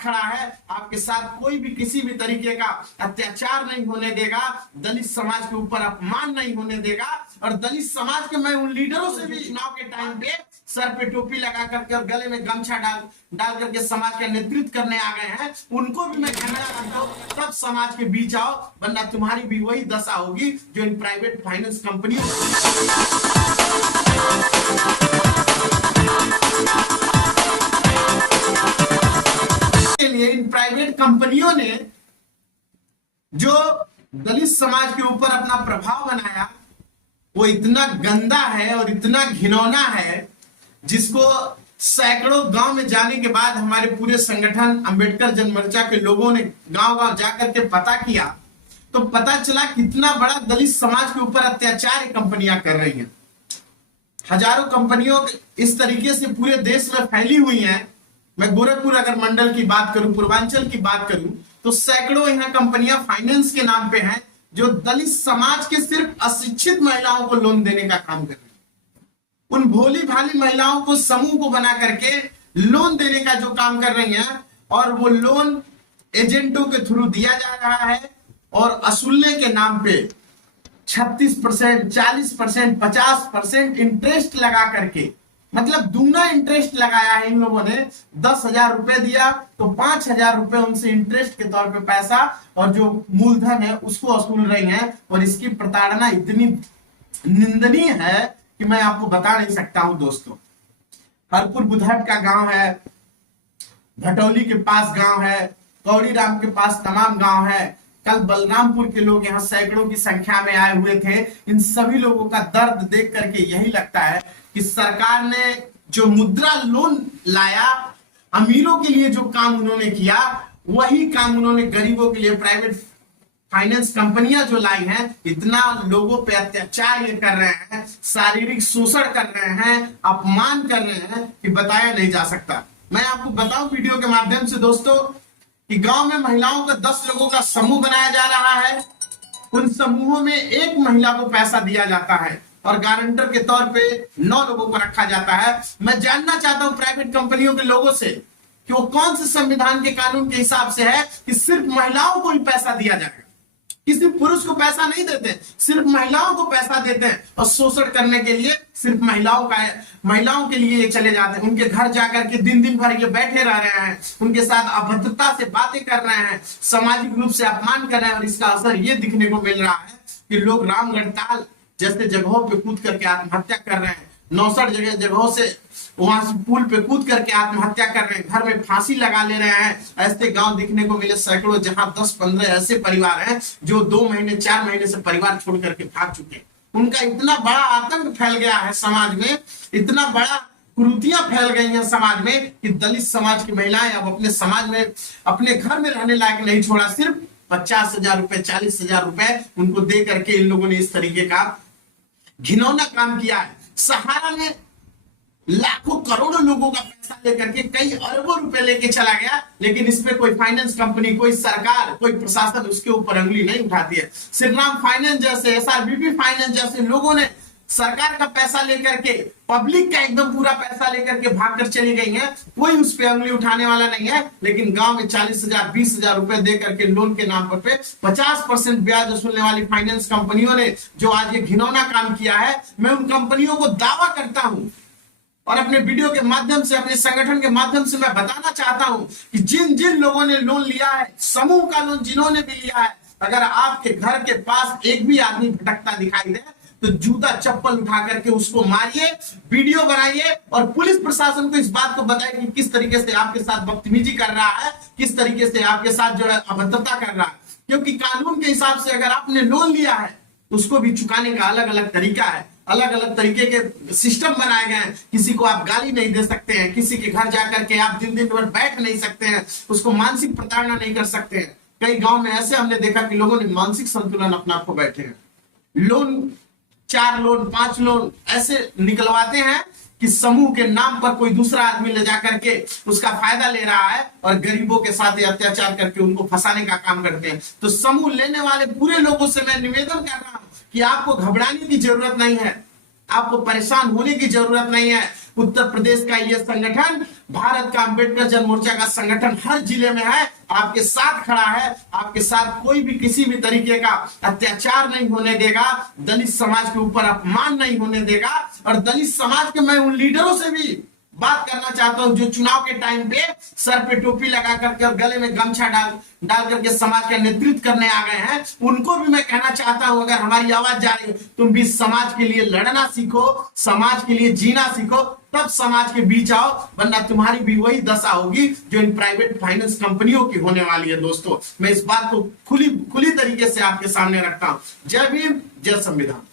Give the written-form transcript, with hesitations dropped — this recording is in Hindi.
साथ खड़ा है, आपके साथ कोई भी किसी भी तरीके का अत्याचार नहीं होने देगा, दलित समाज के ऊपर अपमान नहीं होने देगा। और दलित समाज के मैं उन लीडरों से भी चुनाव के टाइम पे सर पे टोपी लगा करके और गले में गमछा डाल करके समाज का नेतृत्व करने आ गए हैं, उनको भी मैं कहना चाहता हूं तब समाज के बीच आओ, वरना तुम्हारी भी वही दशा होगी जो इन प्राइवेट फाइनेंस कंपनियों के लिए। इन प्राइवेट कंपनियों ने जो दलित समाज के ऊपर अपना प्रभाव बनाया वो इतना गंदा है और इतना घिनौना है, जिसको सैकड़ों गांव में जाने के बाद हमारे पूरे संगठन अंबेडकर जनमोर्चा के लोगों ने गांव-गांव जाकर के पता किया, तो पता चला कितना बड़ा दलित समाज के ऊपर अत्याचार ये कंपनियां कर रही हैं। हजारों कंपनियों इस तरीके से पूरे देश में फैली हुई हैं। मैं गोरखपुर अगर मंडल की बात करूं, पूर्वांचल की बात करूं, तो सैकड़ों यहाँ कंपनियां फाइनेंस के नाम पे हैं जो दलित समाज के सिर्फ अशिक्षित महिलाओं को लोन देने का काम कर रही है। उन भोली भाली महिलाओं को समूह को बना करके लोन देने का जो काम कर रही हैं, और वो लोन एजेंटों के थ्रू दिया जा रहा है और असूलने के नाम पे 36%, 40%, 50% इंटरेस्ट लगा करके, मतलब दूना इंटरेस्ट लगाया है इन लोगों ने। 10,000 रुपए दिया तो 5,000 रुपए उनसे इंटरेस्ट के तौर पे पैसा और जो मूलधन है उसको वसूल रही हैं। और इसकी प्रताड़ना इतनी निंदनीय है कि मैं आपको बता नहीं सकता हूं दोस्तों। हरपुर बुधहट का गांव है, भटौली के पास गांव है, कौड़ी राम के पास तमाम गांव है। कल बलरामपुर के लोग यहाँ सैकड़ों की संख्या में आए हुए थे। इन सभी लोगों का दर्द देख करके यही लगता है कि सरकार ने जो मुद्रा लोन लाया, अमीरों के लिए जो काम उन्होंने किया, वही काम उन्होंने गरीबों के लिए प्राइवेट फाइनेंस कंपनियां जो लाई हैं, इतना लोगों पे अत्याचार ये कर रहे हैं, शारीरिक शोषण कर रहे हैं, अपमान कर रहे हैं कि बताया नहीं जा सकता। मैं आपको बताऊं वीडियो के माध्यम से दोस्तों कि गांव में महिलाओं का 10 लोगों का समूह बनाया जा रहा है। उन समूहों में एक महिला को पैसा दिया जाता है और गारंटर के तौर पे 9 लोगों को रखा जाता है। मैं जानना चाहता हूं प्राइवेट कंपनियों के लोगों से कि वो कौन से संविधान के कानून के हिसाब से है कि सिर्फ महिलाओं को ही पैसा दिया जाएगा। किसी पुरुष को पैसा नहीं देते, सिर्फ महिलाओं को पैसा देते हैं और शोषण करने के लिए सिर्फ महिलाओं के लिए ये चले जाते हैं। उनके घर जाकर के दिन दिन भर ये बैठे रह रहे हैं, उनके साथ अभद्रता से बातें कर रहे हैं, सामाजिक रूप से अपमान कर रहे हैं। और इसका असर ये दिखने को मिल रहा है कि लोग रामगढ़ताल जैसे जगहों पे कूद करके आत्महत्या कर रहे हैं। 69 जगहों से वहां से पुल पे कूद करके आत्महत्या कर रहे हैं, घर में फांसी लगा ले रहे हैं। ऐसे गांव दिखने को मिले सैकड़ों, जहां 10-15 ऐसे परिवार हैं जो 2 महीने 4 महीने से परिवार छोड़ करके भाग चुके हैं। उनका इतना बड़ा आतंक फैल गया है समाज में, इतना बड़ा कुरीतियां फैल गई हैं समाज में कि दलित समाज की महिलाएं अब अपने समाज में, अपने घर में रहने लायक नहीं छोड़ा। सिर्फ 50,000 रुपए, 40,000 रुपए उनको दे करके इन लोगों ने इस तरीके का घिनौना काम किया है। सहारा ने लाखों करोड़ों लोगों का पैसा लेकर के कई अरबों रुपए लेके चला गया, लेकिन इस पे कोई फाइनेंस कंपनी, कोई सरकार, कोई प्रशासन उसके ऊपर अंगुली नहीं उठाती है। श्रीराम फाइनेंस जैसे, SRBP फाइनेंस जैसे लोगों ने सरकार का पैसा लेकर के, पब्लिक का एकदम पूरा पैसा लेकर के भागकर चली गई है। कोई उस पे अंगुली उठाने वाला नहीं है। लेकिन गांव में 40,000, 20,000 रुपए दे करके लोन के नाम पर 50% ब्याज वसूलने वाली फाइनेंस कंपनियों ने जो आज ये घिनौना काम किया है, मैं उन कंपनियों को दावा करता हूं और अपने वीडियो के माध्यम से, अपने संगठन के माध्यम से मैं बताना चाहता हूं कि जिन जिन लोगों ने लोन लिया है, समूह का लोन जिन्होंने भी लिया है, अगर आपके घर के पास एक भी आदमी भटकता दिखाई दे तो जूता चप्पल उठा करके उसको मारिए, वीडियो बनाइए और पुलिस प्रशासन को इस बात को बताइए कि किस तरीके से आपके साथ बदतमीजी कर रहा है, किस तरीके से आपके साथ जो है अभद्रता कर रहा है। क्योंकि कानून के हिसाब से अगर आपने लोन लिया है उसको भी चुकाने का अलग अलग तरीका है, अलग अलग तरीके के सिस्टम बनाए गए हैं। किसी को आप गाली नहीं दे सकते हैं, किसी के घर जाकर के आप दिन दिन भर बैठ नहीं सकते हैं, उसको मानसिक प्रताड़ना नहीं कर सकते हैं। कई गांव में ऐसे हमने देखा कि लोगों ने मानसिक संतुलन अपना खो बैठे हैं। लोन 4 लोन 5 लोन ऐसे निकलवाते हैं कि समूह के नाम पर कोई दूसरा आदमी ले जाकर के उसका फायदा ले रहा है और गरीबों के साथ अत्याचार करके उनको फंसाने का काम करते हैं। तो समूह लेने वाले पूरे लोगों से मैं निवेदन कर रहा हूं कि आपको घबराने की जरूरत नहीं है, आपको परेशान होने की जरूरत नहीं है। उत्तर प्रदेश का ये संगठन, भारत का अंबेडकर जन मोर्चा का संगठन हर जिले में है, आपके साथ खड़ा है, आपके साथ कोई भी किसी भी तरीके का अत्याचार नहीं होने देगा, दलित समाज के ऊपर अपमान नहीं होने देगा। और दलित समाज के मैं उन लीडरों से भी बात करना चाहता हूं जो चुनाव के टाइम पे सर पे टोपी लगा करके और गले में गमछा डाल करके समाज का नेतृत्व करने आ गए हैं, उनको भी मैं कहना चाहता हूं अगर हमारी आवाज जा रही है, तुम भी समाज के लिए लड़ना सीखो, समाज के लिए जीना सीखो, तब समाज के बीच आओ, वरना तुम्हारी भी वही दशा होगी जो इन प्राइवेट फाइनेंस कंपनियों की होने वाली है। दोस्तों, मैं इस बात को खुली तरीके से आपके सामने रखता हूं। जय भीम, जय संविधान।